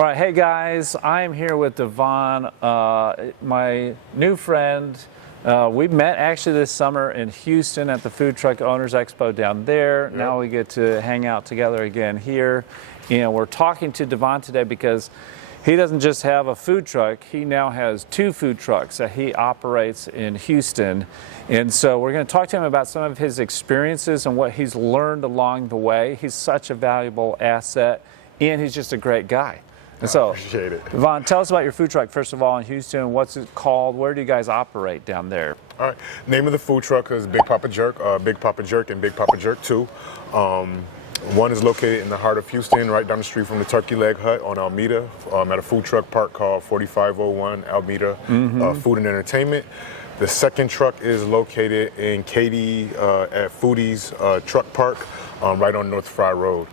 All right, hey guys, I am here with Devon, my new friend. We met actually this summer in Houston at the Food Truck Owners Expo down there. Yep. Now we get to hang out together again here. You know, we're talking to Devon today because he doesn't just have a food truck, he now has 2 food trucks that he operates in Houston. And so we're going to talk to him about some of his experiences and what he's learned along the way. He's such a valuable asset, and he's just a great guy. And so, appreciate it. Devon, tell us about your food truck, first of all, in Houston. What's it called? Where do you guys operate down there? All right. Name of the food truck is Big Poppa Jerk, Big Poppa Jerk and Big Poppa Jerk 2. One is located in the heart of Houston, right down the street from the Turkey Leg Hut on Alameda, at a food truck park called 4501 Alameda Food and Entertainment. The second truck is located in Katy at Foodie's Truck Park, right on North Fry Road.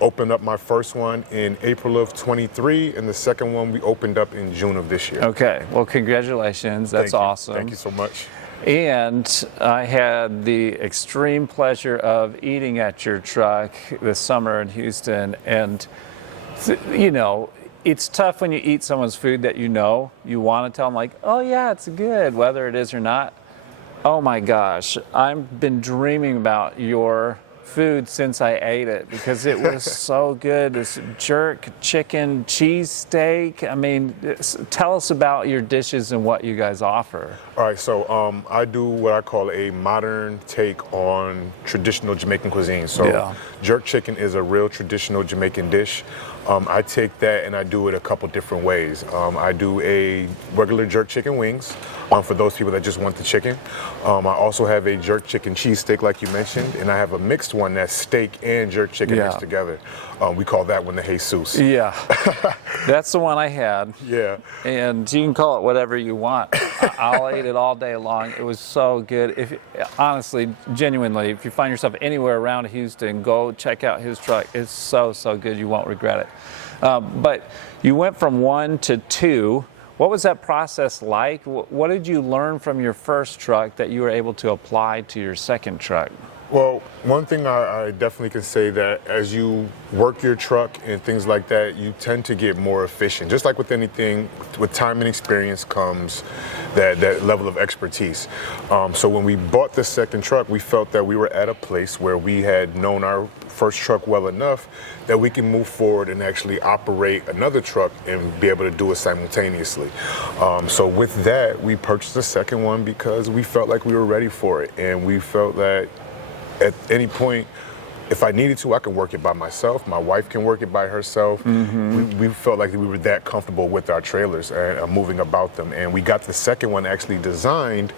Opened up my first one in April of 23, and the second one we opened up in June of this year. Okay, well, congratulations. That's awesome. Thank you so much. And I had the extreme pleasure of eating at your truck this summer in Houston. And, you know, it's tough when you eat someone's food that you know. You want to tell them, like, oh, yeah, it's good, whether it is or not. Oh, my gosh. I've been dreaming about your food since I ate it because it was so good. This jerk chicken cheese steak. I mean, tell us about your dishes and what you guys offer. All right, so I do what I call a modern take on traditional Jamaican cuisine. So jerk chicken is a real traditional Jamaican dish. I take that and I do it a couple different ways. I do a regular jerk chicken wings for those people that just want the chicken. I also have a jerk chicken cheese steak like you mentioned, and I have a mixed one that's steak and jerk chicken mixed together. We call that one the Jesus. Yeah, that's the one I had. Yeah. And you can call it whatever you want. I'll eat it all day long. It was so good. If honestly, genuinely, if you find yourself anywhere around Houston, go check out his truck. It's so good. You won't regret it. But you went from 1 to 2. What was that process like? What did you learn from your first truck that you were able to apply to your second truck? Well, one thing I definitely can say that as you work your truck and things like that, you tend to get more efficient. Just like with anything, with time and experience comes that level of expertise. So when we bought the second truck, we felt that we were at a place where we had known our first truck well enough that we can move forward and actually operate another truck and be able to do it simultaneously. So with that, we purchased the second one because we felt like we were ready for it, and we felt that at any point, if I needed to, I can work it by myself. My wife can work it by herself. We felt like we were that comfortable with our trailers and moving about them. And we got the second one actually designed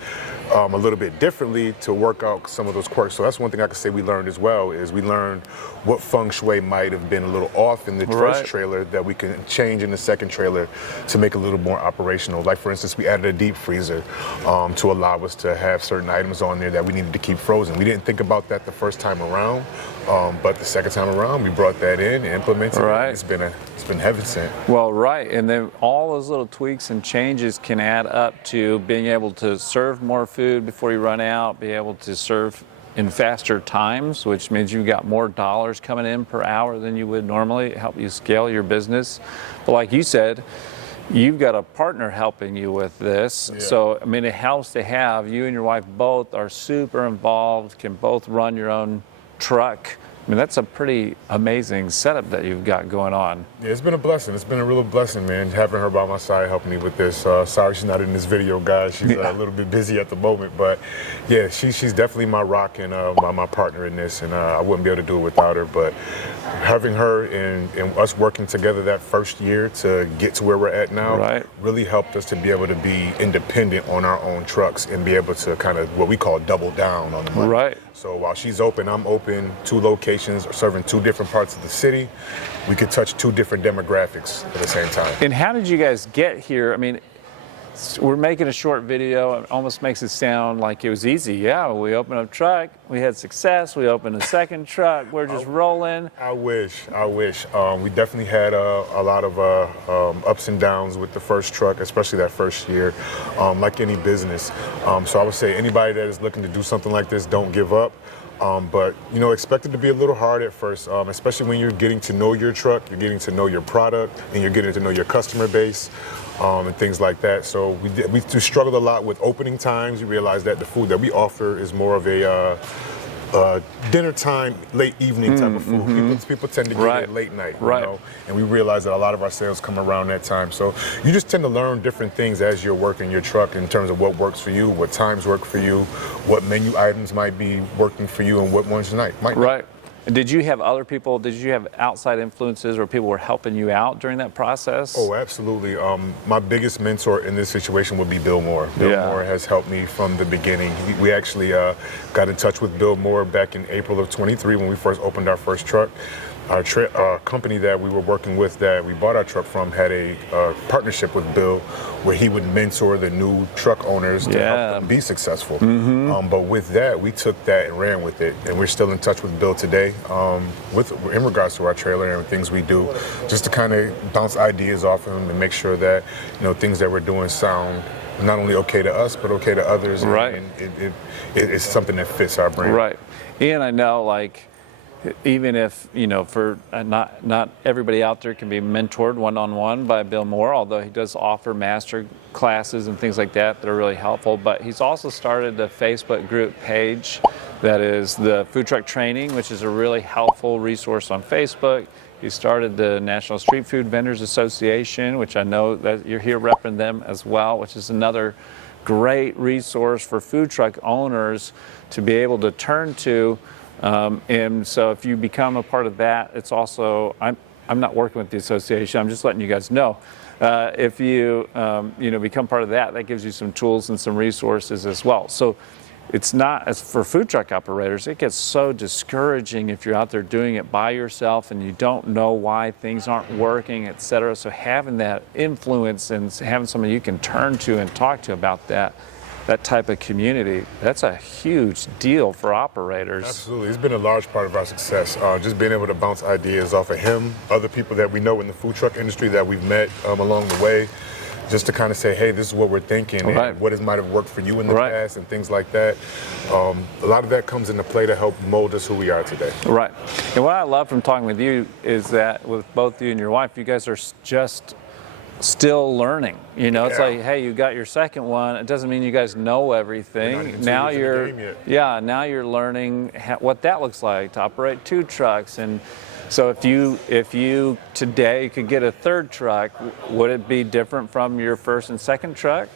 a little bit differently to work out some of those quirks. So that's one thing I could say we learned as well, is we learned what feng shui might have been a little off in the first trailer that we can change in the second trailer to make it a little more operational. Like, for instance, we added a deep freezer to allow us to have certain items on there that we needed to keep frozen. We didn't think about that the first time around, but the second time around, we brought that in and implemented it. It's been heaven sent. Well, and then all those little tweaks and changes can add up to being able to serve more food before you run out, be able to serve in faster times, which means you've got more dollars coming in per hour than you would normally, help you scale your business. But like you said, you've got a partner helping you with this. So, I mean, it helps to have you and your wife both are super involved, can both run your own truck. I mean, that's a pretty amazing setup that you've got going on. Yeah, it's been a blessing. It's been a real blessing, man, having her by my side helping me with this. Sorry she's not in this video, guys. She's a little bit busy at the moment, but yeah, she's definitely my rock and my partner in this, and I wouldn't be able to do it without her. But having her and us working together that first year to get to where we're at now really helped us to be able to be independent on our own trucks and be able to kind of what we call double down on the money. So while she's open, I'm open, 2 locations, serving 2 different parts of the city. We could touch 2 different demographics at the same time. And how did you guys get here? I mean, we're making a short video. It almost makes it sound like it was easy. Yeah, we opened up a truck. We had success. We opened a second truck. We're just rolling. I wish. We definitely had a lot of ups and downs with the first truck, especially that first year, like any business. So I would say anybody that is looking to do something like this, don't give up. But expect it to be a little hard at first, especially when you're getting to know your truck, you're getting to know your product, and you're getting to know your customer base, and things like that. So we struggled a lot with opening times. We realized that the food that we offer is more of a dinner time, late evening type of food. People tend to get it late night, and we realize that a lot of our sales come around that time. So you just tend to learn different things as you're working your truck in terms of what works for you, what times work for you, what menu items might be working for you, and what ones might not. Right. And did you have other people, did you have outside influences or people were helping you out during that process? Oh, absolutely. My biggest mentor in this situation would be Bill Moore. Bill Moore has helped me from the beginning. We actually got in touch with Bill Moore back in April of 23 when we first opened our first truck. Our company that we were working with, that we bought our truck from, had a partnership with Bill where he would mentor the new truck owners to help them be successful. But with that, we took that and ran with it, and we're still in touch with Bill today in regards to our trailer and things we do, just to kind of bounce ideas off of him and make sure that things that we're doing sound not only okay to us but okay to others. And it's something that fits our brand. Right. And I know, even if for not everybody out there can be mentored one-on-one by Bill Moore, although he does offer master classes and things like that are really helpful. But he's also started a Facebook group page that is the Food Truck Training, which is a really helpful resource on Facebook. He started the National Street Food Vendors Association, which I know that you're here repping them as well, which is another great resource for food truck owners to be able to turn to. And so if you become a part of that, it's also, I'm not working with the association, I'm just letting you guys know. If you, become part of that, that gives you some tools and some resources as well. So it's not, as for food truck operators, it gets so discouraging if you're out there doing it by yourself and you don't know why things aren't working, et cetera. So having that influence and having somebody you can turn to and talk to about that type of community, that's a huge deal for operators. Absolutely. It's been a large part of our success. Just being able to bounce ideas off of him, other people that we know in the food truck industry that we've met along the way, just to kind of say, hey, this is what we're thinking, and what might have worked for you in the past, and things like that. A lot of that comes into play to help mold us who we are today. Right. And what I love from talking with you is that with both you and your wife, you guys are just still learning. It's like, hey, you got your second one. It doesn't mean you guys know everything. Now you're learning what that looks like to operate two trucks. And so if you today could get a third truck, would it be different from your first and second truck?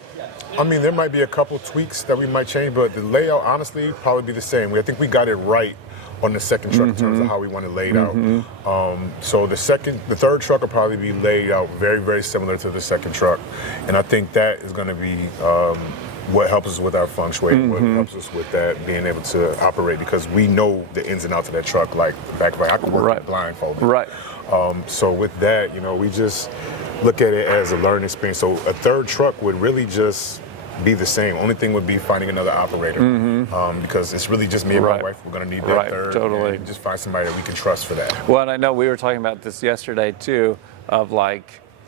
I mean, there might be a couple tweaks that we might change, but the layout, honestly, probably be the same. I think we got it right on the second truck in terms of how we want it laid out. So the third truck will probably be laid out very, very similar to the second truck. And I think that is going to be what helps us with our feng shui, what helps us with that, being able to operate, because we know the ins and outs of that truck like the back of our. I can work with blindfolded. Right. So with that, we just look at it as a learning experience. So a third truck would really just be the same. Only thing would be finding another operator, because it's really just me and my wife. We're going to need that third. Totally. And just find somebody that we can trust for that. Well, and I know we were talking about this yesterday too, of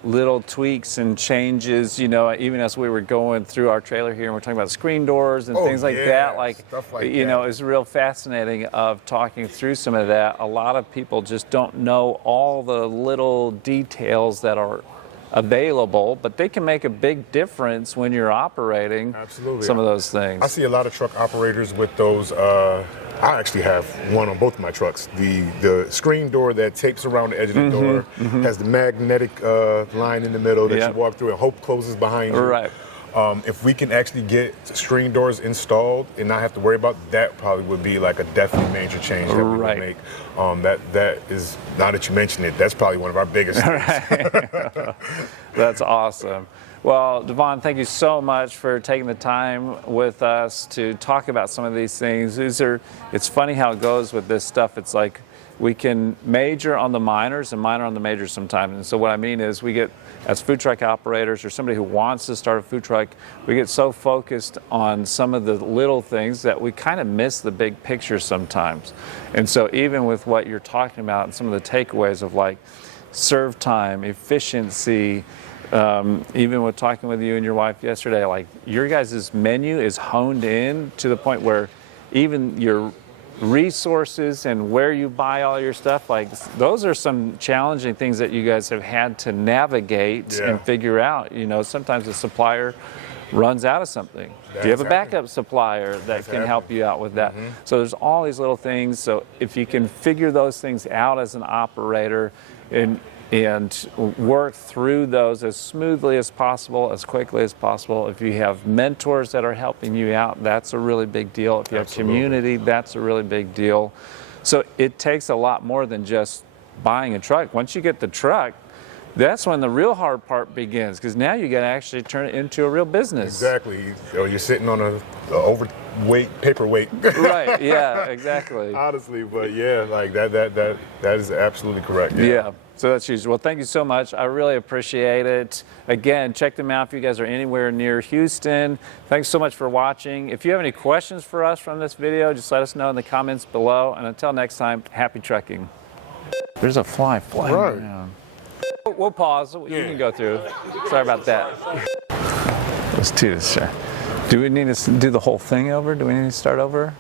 little tweaks and changes, even as we were going through our trailer here and we're talking about screen doors and things like that. Stuff like that. It's real fascinating of talking through some of that. A lot of people just don't know all the little details that are available, but they can make a big difference when you're operating some of those things. I see a lot of truck operators with those. I actually have one on both of my trucks. The screen door that tapes around the edge of the door has the magnetic line in the middle that you walk through and hope closes behind you. Right. If we can actually get screen doors installed and not have to worry about that, probably would be like a definitely major change that we would make. That is, now that you mention it, that's probably one of our biggest things. That's awesome. Well, Devon, thank you so much for taking the time with us to talk about some of these things. It's funny how it goes with this stuff. It's like we can major on the minors and minor on the majors sometimes. And so what I mean is we get, as food truck operators or somebody who wants to start a food truck, we get so focused on some of the little things that we kind of miss the big picture sometimes. And so even with what you're talking about and some of the takeaways of serve time, efficiency, even with talking with you and your wife yesterday, your guys' menu is honed in to the point where even your resources and where you buy all your stuff, like those are some challenging things that you guys have had to navigate and figure out. You know, sometimes the supplier runs out of something. Do you have a backup supplier that can help you out with that? So there's all these little things. So if you can figure those things out as an operator and work through those as smoothly as possible, as quickly as possible. If you have mentors that are helping you out, that's a really big deal. If you have community, that's a really big deal. So it takes a lot more than just buying a truck. Once you get the truck, that's when the real hard part begins, because now you got to actually turn it into a real business. Exactly. You're sitting on a overweight paperweight. Right. Yeah. Exactly. Honestly, but yeah, like that is absolutely correct. Yeah. So that's huge. Well, thank you so much. I really appreciate it. Again, check them out if you guys are anywhere near Houston. Thanks so much for watching. If you have any questions for us from this video, just let us know in the comments below. And until next time, happy trucking. There's a fly flying around. We'll pause. You can go through. Sorry about that. Let's do this. Do we need to do the whole thing over? Do we need to start over?